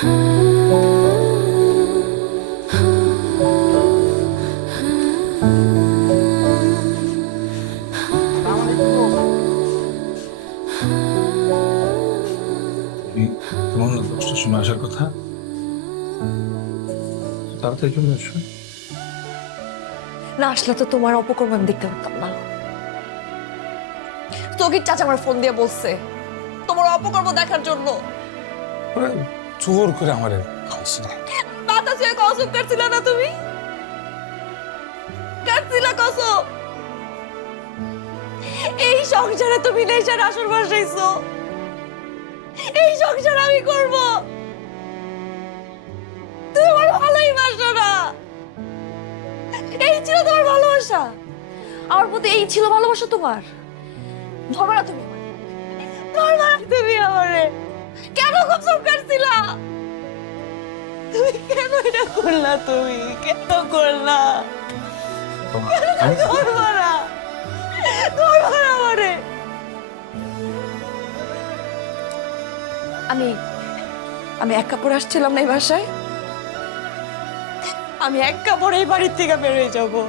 তোমার 10টার সময় আসার কথা, তাড়াতাড়ি চলে আসো। না আসলে তো তোমার অপকর্ম আমি দেখতে পারতাম না। তোকে চাচা আমার ফোন দিয়ে বলছে তোমার অপকর্ম দেখার জন্য। জোর করে আমার খাওয়াচ্ছে না। মাথা ছুঁয়ে কসম কাটছিল না তুমি? কাটছিল কসম? এই সংসারে তুমি নেশার আসর বসাইছো, এই সংসার আমি করব। তুমি আমার ভালোই বাসো না। এই ছিল তোমার ভালোবাসা, আমার প্রতি এই ছিল ভালোবাসা তোমার। ধরবা না তুমি, ধরবা না তুমি আমারে। কেন কসম কাটছিলা? তুমি কেন এটা করলা? তুমি কেন করলা? ধরবা না, ধরবা না আমারে। আমি আমি এক কাপড় আসছিলাম না এই বাসায়, আমি এক কাপড় এই বাড়ির থেকে বেরোয় যাবো।